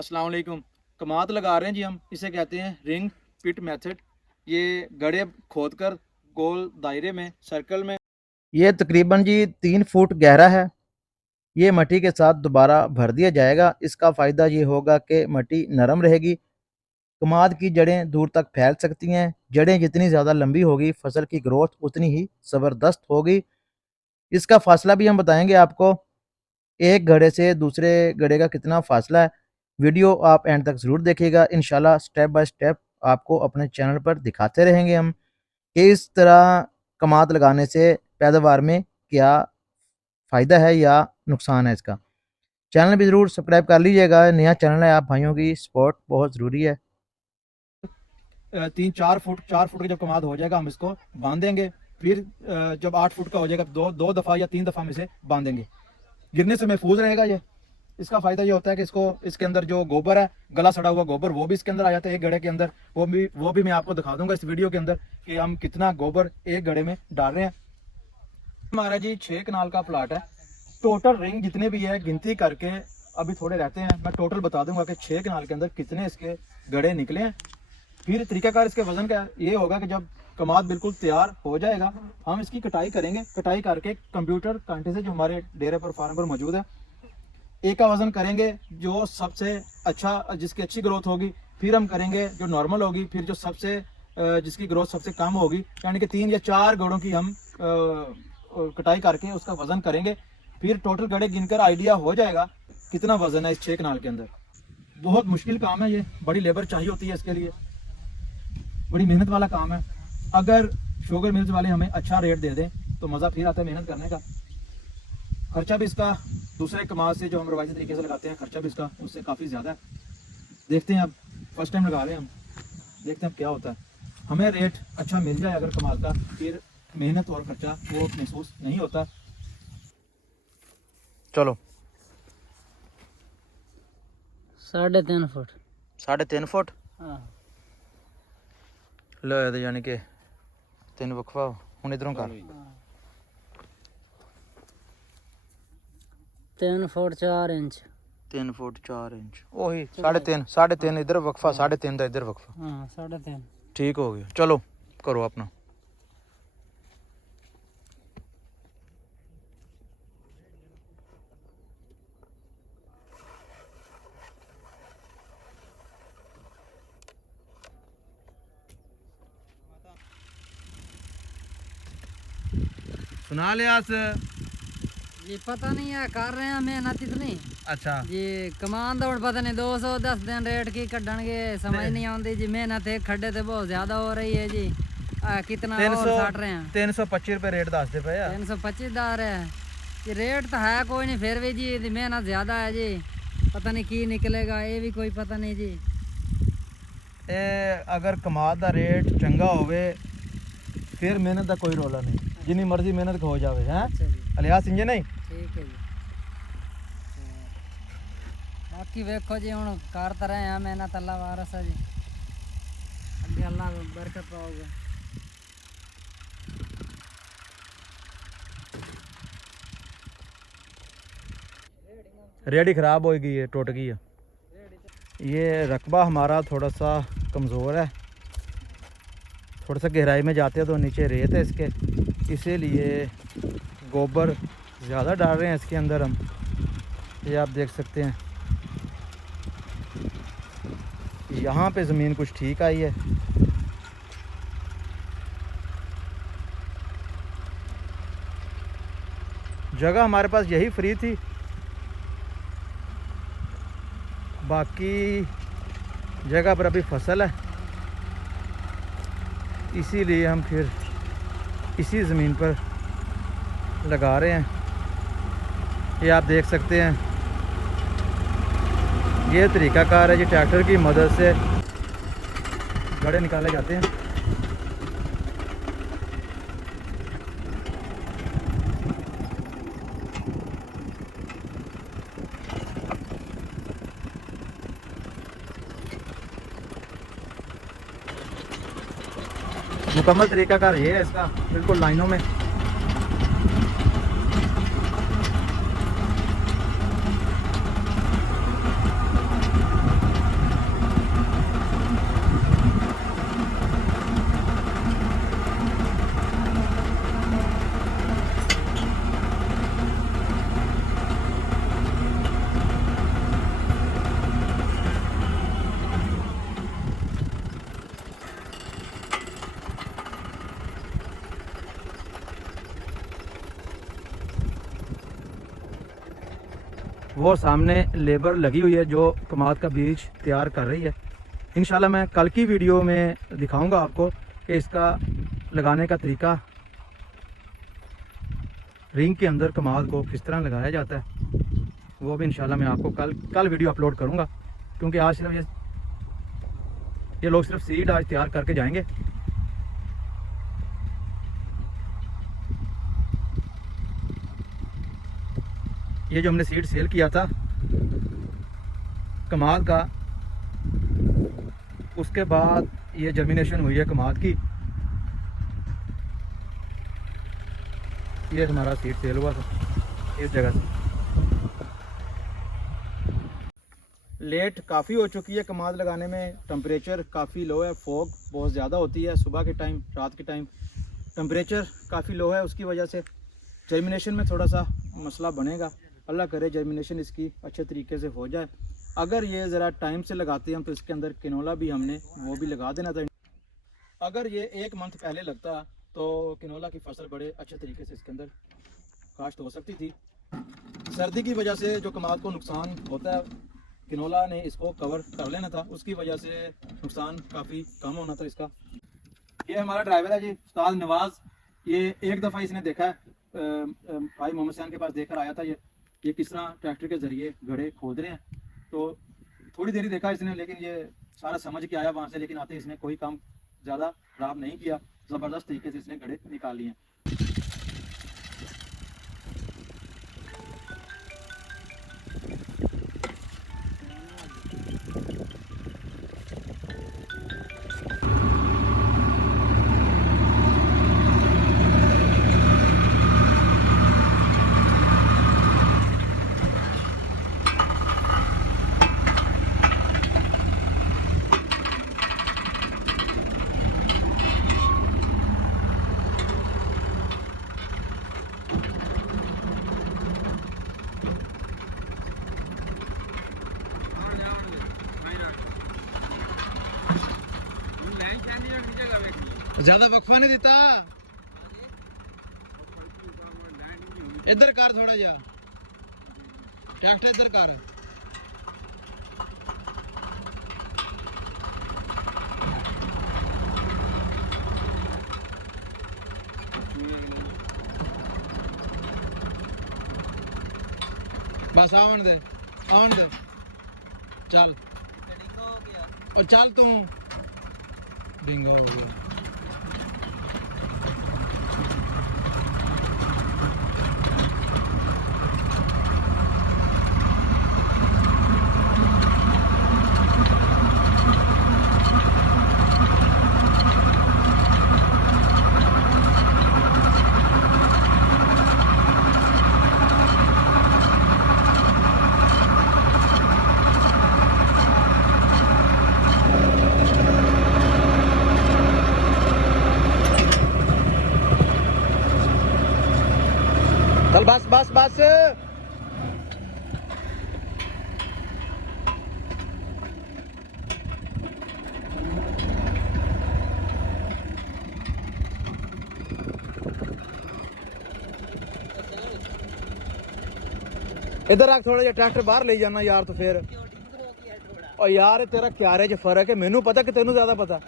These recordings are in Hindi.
अस्सलाम वालेकुम। कमाद लगा रहे हैं जी हम, इसे कहते हैं रिंग पिट मेथड। ये गड्ढे खोद कर गोल दायरे में सर्कल में ये तकरीबन जी 3 फुट गहरा है। ये मिट्टी के साथ दोबारा भर दिया जाएगा। इसका फ़ायदा ये होगा कि मिट्टी नरम रहेगी, कमाद की जड़ें दूर तक फैल सकती हैं। जड़ें जितनी ज़्यादा लंबी होगी फसल की ग्रोथ उतनी ही ज़बरदस्त होगी। इसका फासला भी हम बताएंगे आपको, एक गड्ढे से दूसरे गड्ढे का कितना फासला है। वीडियो आप एंड तक ज़रूर देखिएगा। इंशाल्लाह स्टेप बाय स्टेप आपको अपने चैनल पर दिखाते रहेंगे हम कि इस तरह कमाद लगाने से पैदावार में क्या फ़ायदा है या नुकसान है इसका। चैनल भी ज़रूर सब्सक्राइब कर लीजिएगा, नया चैनल है, आप भाइयों की सपोर्ट बहुत ज़रूरी है। 3-4 फुट 4 फुट का जब कमाद हो जाएगा हम इसको बांधेंगे। फिर जब 8 फुट का हो जाएगा दो दफ़ा या 3 दफ़ा हम इसे बांधेंगे। गिरने से महफूज रहेगा ये। इसका फायदा ये होता है कि इसको इसके अंदर जो गोबर है, गला सड़ा हुआ गोबर, वो भी इसके अंदर आ जाता है एक गड्ढे के अंदर। वो भी मैं आपको दिखा दूंगा इस वीडियो के अंदर कि हम कितना गोबर एक गड्ढे में डाल रहे हैं। हमारा जी 6 कनाल का प्लाट है। टोटल रिंग जितने भी है गिनती करके अभी थोड़े रहते हैं, मैं टोटल बता दूंगा कि 6 कनाल के अंदर कितने इसके गड्ढे निकले हैं। फिर तरीकाकार इसके वजन का ये होगा कि जब कमाद बिल्कुल तैयार हो जाएगा हम इसकी कटाई करेंगे। कटाई करके कंप्यूटर कांटे से जो हमारे डेरे पर फार्म पर मौजूद है, एक का वजन करेंगे जो सबसे अच्छा, जिसकी अच्छी ग्रोथ होगी। फिर हम करेंगे जो नॉर्मल होगी, फिर जो सबसे जिसकी ग्रोथ सबसे कम होगी, यानी कि 3 या 4 गड़ों की हम कटाई करके उसका वजन करेंगे। फिर टोटल गड़े गिनकर आइडिया हो जाएगा कितना वजन है इस 6 कनाल के अंदर। बहुत मुश्किल काम है ये, बड़ी लेबर चाहिए होती है इसके लिए, बड़ी मेहनत वाला काम है। अगर शुगर मिल्स वाले हमें अच्छा रेट दे दें तो मज़ा फिर आता है मेहनत करने का। खर्चा भी इसका दूसरे कमाद से जो हम रवायती तरीके से लगाते हैं, खर्चा भी इसका उससे काफ़ी ज़्यादा है। देखते हैं, अब फर्स्ट टाइम लगा रहे हैं हम, देखते हैं अब क्या होता है। हमें रेट अच्छा मिल जाए अगर कमाद का, फिर मेहनत और खर्चा वो महसूस नहीं होता। चलो 3.5 फुट 3.5 फुट हाँ लो, यानी कि 3 वक्फा हूँ इधरों का 3 फुट 4 इंच 3 फुट 4 इंच वही 3.5 इधर वक्फा, 3.5 का इधर वक्फा। हाँ 3.5 ठीक हो गया। चलो करो अपना। सुना लिया जी, पता नहीं है कर रहे हैं मेहनत इतनी। अच्छा जी कमान दौड़ पता नहीं 210 दिन रेट की कढ़नगे समझ नहीं आती जी। मेहनत एक खड्डे से बहुत ज्यादा हो रही है जी। कितना और साट रहे हैं। 325 रुपए रेट दस दे पे 325 दार है जी। रेट तो है कोई नहीं, फिर भी जी मेहनत ज्यादा है जी। पता नहीं की निकलेगा, ये भी कोई पता नहीं जी। अगर कमाद का रेट चंगा होवे फिर मेहनत का कोई रोला नहीं, जिन्नी मर्जी मेहनत हो जावे है। अच्छा जी अलियास इंजे नहीं ठीक है जी। बाकी वेखो जी हूँ कर तो रहे हैं मेहनत, अल्लाह वारस है जी, अगे अल्लाह बरकत पाओगे। रेडी ख़राब हो गई है, टूट गई है। ये रकबा हमारा थोड़ा सा कमज़ोर है, थोड़ा सा गहराई में जाते हैं तो नीचे रेत है इसके, इसीलिए गोबर ज़्यादा डाल रहे हैं इसके अंदर हम। ये आप देख सकते हैं यहाँ पे ज़मीन कुछ ठीक आई है। जगह हमारे पास यही फ्री थी, बाकी जगह पर अभी फसल है, इसीलिए हम फिर इसी ज़मीन पर लगा रहे हैं। ये आप देख सकते हैं, ये तरीक़ाकार है जी, ट्रैक्टर की मदद से गड्ढे निकाले जाते हैं। मुकम्मल तरीक़ाकार ये है इसका, बिल्कुल लाइनों में। वो सामने लेबर लगी हुई है जो कमाद का बीज तैयार कर रही है। इंशाल्लाह मैं कल की वीडियो में दिखाऊंगा आपको कि इसका लगाने का तरीका, रिंग के अंदर कमाद को किस तरह लगाया जाता है, वो भी इंशाल्लाह मैं आपको कल वीडियो अपलोड करूंगा। क्योंकि आज सिर्फ ये लोग सिर्फ सीड आज तैयार करके जाएंगे। ये जो हमने सीड सेल किया था कमाद का, उसके बाद ये जर्मिनेशन हुई है कमाद की। ये हमारा सीड सेल हुआ था इस जगह से। लेट काफ़ी हो चुकी है कमाद लगाने में। टेम्परेचर काफ़ी लो है, फॉग बहुत ज़्यादा होती है सुबह के टाइम, रात के टाइम टेम्परेचर काफ़ी लो है। उसकी वजह से जर्मिनेशन में थोड़ा सा मसला बनेगा। अल्लाह करे जर्मिनेशन इसकी अच्छे तरीके से हो जाए। अगर ये ज़रा टाइम से लगाते हैं तो इसके अंदर किनोला भी हमने वो भी लगा देना था। अगर ये 1 मंथ पहले लगता तो किनोला की फसल बड़े अच्छे तरीके से इसके अंदर काश्त हो सकती थी। सर्दी की वजह से जो कमाद को नुकसान होता है, किनोला ने इसको कवर कर लेना था, उसकी वजह से नुकसान काफ़ी कम होना था इसका। ये हमारा ड्राइवर है जी, उस्ताद नवाज़। ये एक दफ़ा इसने देखा है, भाई मोहम्मद सैन के पास देखकर आया था ये किस तरह ट्रैक्टर के ज़रिए गड्ढे खोद रहे हैं। तो थोड़ी देर ही देखा इसने, लेकिन ये सारा समझ के आया वहाँ से। लेकिन आते इसने कोई काम ज़्यादा ख़राब नहीं किया, ज़बरदस्त तरीके से इसने गड्ढे निकाल लिए हैं। ज्यादा वक्फा नहीं देता, इधर कर थोड़ा जा ट्रैक्टर इधर कर। बस आवन दे चल, और चल तू डिंगा हो गया। चल बस बस बस। इधर रख थोड़ा जिहा, ट्रैक्टर बाहर ले जाना यार। तो फिर और यार तेरा क्यारे च फर्क है, मैनू पता कि तेनू ज्यादा पता।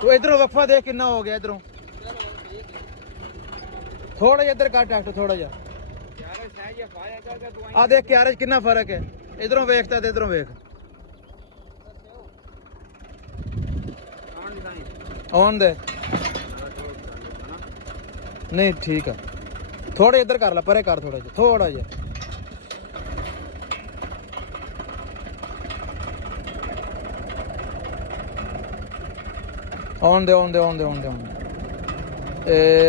तो इधरों वक्फा देख कितना हो गया, इधरों थोड़ा जिहा इधर कर ट्रैक्टर, थोड़ा जिहा आ देख क्यारे च कितना फर्क है। इधरों वेखता ते इधरों वेख। आउण दे, नहीं ठीक है, थोड़ा इधर कर ला, परे कर थोड़ा जिहा, थोड़ा जिहा। आउण दे।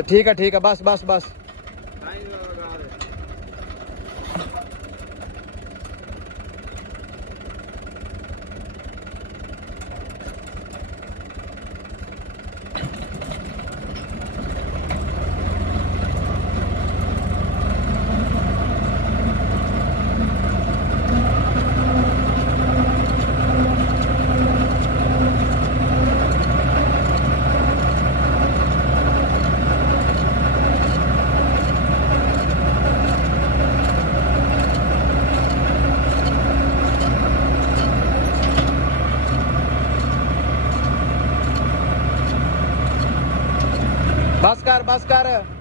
ठीक है बस बस बस। बस कर